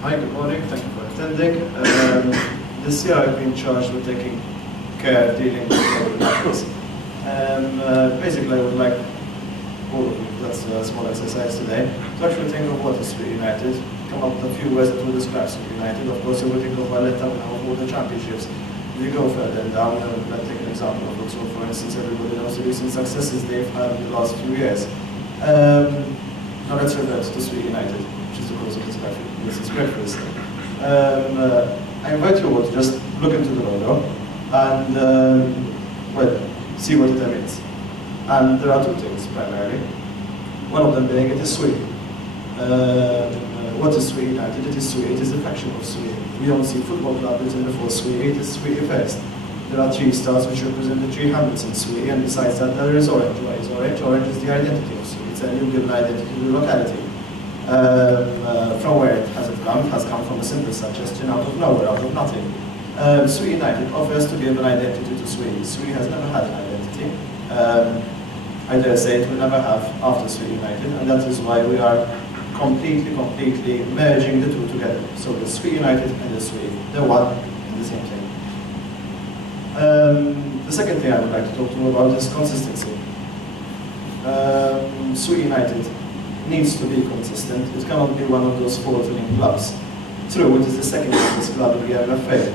Hi, good morning. Thank you for attending. This year I've been charged with taking care, dealing with global matters. Basically, I would like all of you, that's a small exercise today, to actually think of what is Swieqi United, come up with a few words that will describe Swieqi United. Of course, you will think of Valletta and all the championships. If you go further down, let's take an example of Luxor, for instance. Everybody knows the recent successes they've had in the last few years. Now let's revert to Swieqi United, which is the cause of this breakfast. I invite you all to just look into the logo and, well, see what it emits. And there are two things primarily. One of them being it is Swieqi. What is Swieqi United? It is Swieqi, it is a faction of Swieqi. We don't see football club written before Swieqi, it is Swieqi first. There are 3 stars which represent the 3 hamlets in Swieqi, and besides that there is orange. Why is orange? Orange is the identity of Swieqi. It's a new given identity to the locality. From where it has come from a simple suggestion out of nowhere, out of nothing. Swieqi United offers to give an identity to Swieqi. Swieqi has never had an identity. I dare say it will never have after Swieqi United, and that is why we are completely merging the two together. So the Swieqi United and the Swieqi, they're one and the same thing. The second thing I would like to talk to you about is consistency. Swieqi United needs to be consistent. It cannot be one of those faltering clubs. True, it is the second biggest club in the MFA.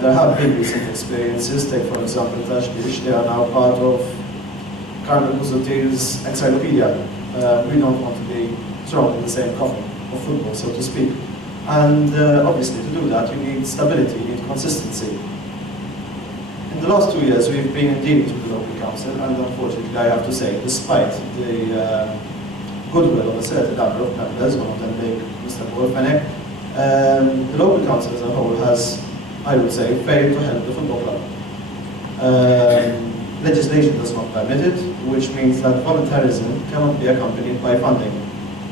There have been recent experiences. Take, for example, Agius. They are now part of Carmel Buzotil's encyclopedia. We don't want to be thrown in the same coffin of football, so to speak. And obviously, to do that, you need stability, you need consistency. In the last 2 years, we've been in dealings with the local council, and unfortunately, I have to say, despite the goodwill of a certain number of members, one of them being Mr. Wolfenek, the local council as a whole has, I would say, failed to help the football club. Legislation does not permit it, which means that volunteerism cannot be accompanied by funding.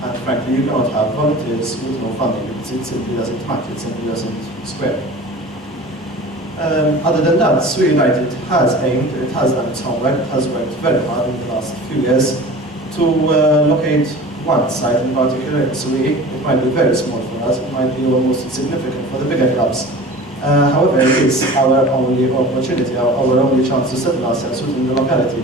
And frankly, you cannot have volunteers with no funding. It simply doesn't match, it simply doesn't square. Other than that, Swieqi United has aimed, it has done its homework, it has worked very hard in the last few years to locate one site in particular in Swieqi. It might be very small for us, it might be almost insignificant for the bigger clubs. However, it is our only opportunity, our only chance to settle ourselves within the locality.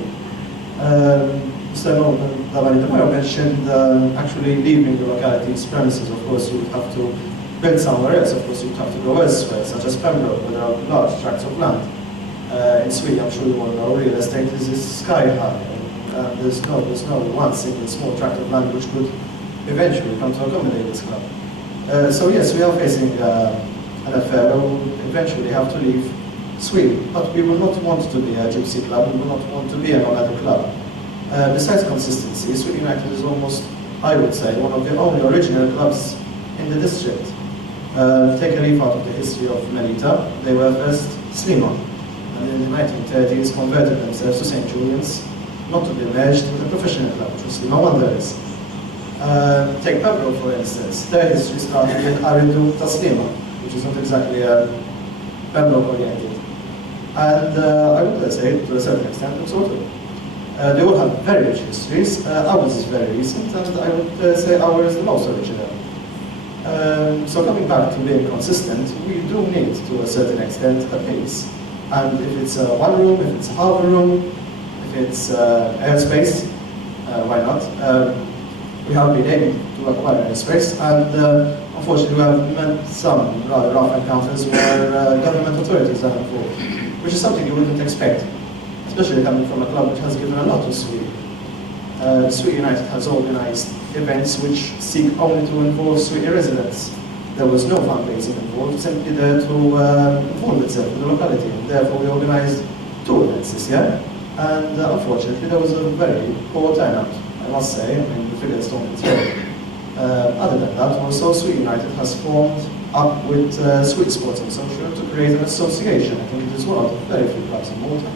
Mr. Davani mentioned actually leaving the locality's premises. Of course, you would have to build somewhere else. Of course, you would have to go elsewhere, such as Pembroke, where there are large tracts of land. In Sweden, I'm sure you all know, real estate is sky high. There's no one single small tract of land which could eventually come to accommodate this club. So yes, we are facing an affair where we will eventually have to leave Sweden, but we will not want to be a gypsy club, we will not want to be a nomadic club. Besides consistency, Swieqi United is almost, I would say, one of the only original clubs in the district. Take a leaf out of the history of Melita. They were first Sliman, and in the 1930s converted themselves to St. Julian's, not to be merged with a professional club, which was Sliman Wanderers. Take Pembroke, for instance. Their history started in Aridu Taslima, which is not exactly Pembroke-oriented. And I would say, to a certain extent, it's also. They all have very rich histories. Ours is very recent, and I would say ours is the most original. So coming back to being consistent, we do need, to a certain extent, a pace. And if it's one room, if it's half a room, if it's airspace, why not? We have been able to acquire airspace, and unfortunately we have met some rather rough encounters where government authorities are involved, which is something you wouldn't expect, especially coming from a club which has given a lot to Swieqi. Swieqi United has organized events which seek only to involve Swieqi residents. There was no fundraising involved, simply there to involve itself in the locality. And therefore we organized 2 events this year, and unfortunately there was a very poor turnout, I must say. I mean, the figures don't tell. Other than that, also Swieqi United has formed up with Swieqi Sports and Social to create an association. I think it is one of the very few clubs in Malta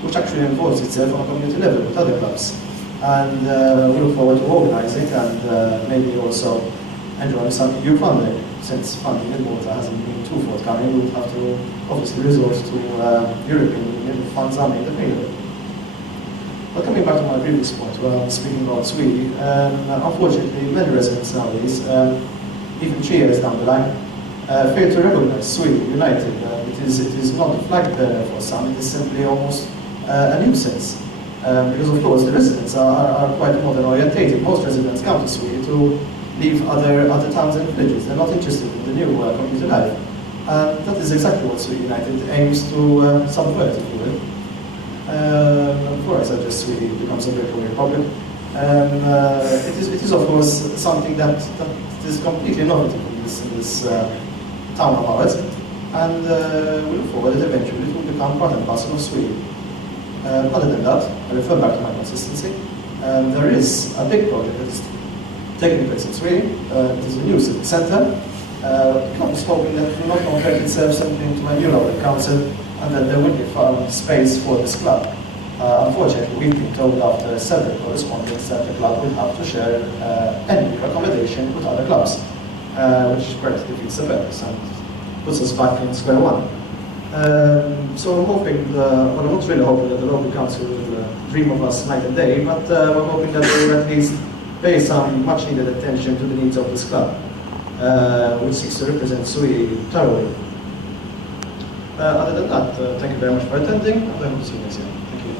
which actually involves itself on a community level with other clubs. And we look forward to organizing and maybe also enjoying some EU funding. Since funding in Malta hasn't been too forthcoming, we would have to obviously resort to European Union funds are made available. But coming back to my previous point, where I'm speaking about Swieqi, unfortunately many residents nowadays even 3 years down the line, fail to recognize Swieqi United. It is not a flag bearer for some, it is simply almost a nuisance. Because of course the residents are quite modern orientated. Most residents come to Swieqi to leave other towns and villages. They're not interested in the new community life. And that is exactly what Swieqi United aims to subvert, if you will. Before I suggest Swieqi becomes a breakaway republic. It is of course something that is completely innovative in this town of ours, and we look forward that eventually it will become part and parcel of Swieqi. Other than that, I refer back to my consistency. There is a big project that is taking place in Swieqi. It is a new civic centre. The club is hoping that it will not convert itself simply into a new local council, and that there will be found space for this club. Unfortunately, we've been told after several correspondence that the club will have to share any accommodation with other clubs, which perhaps defeats the purpose and puts us back in square one. So I'm hoping, well, I'm not really hoping that the local council will dream of us night and day, but we're hoping that they will at least pay some much needed attention to the needs of this club, which seeks to represent Swieqi thoroughly. Other than that, thank you very much for attending, and I hope to see you next year. Thank you.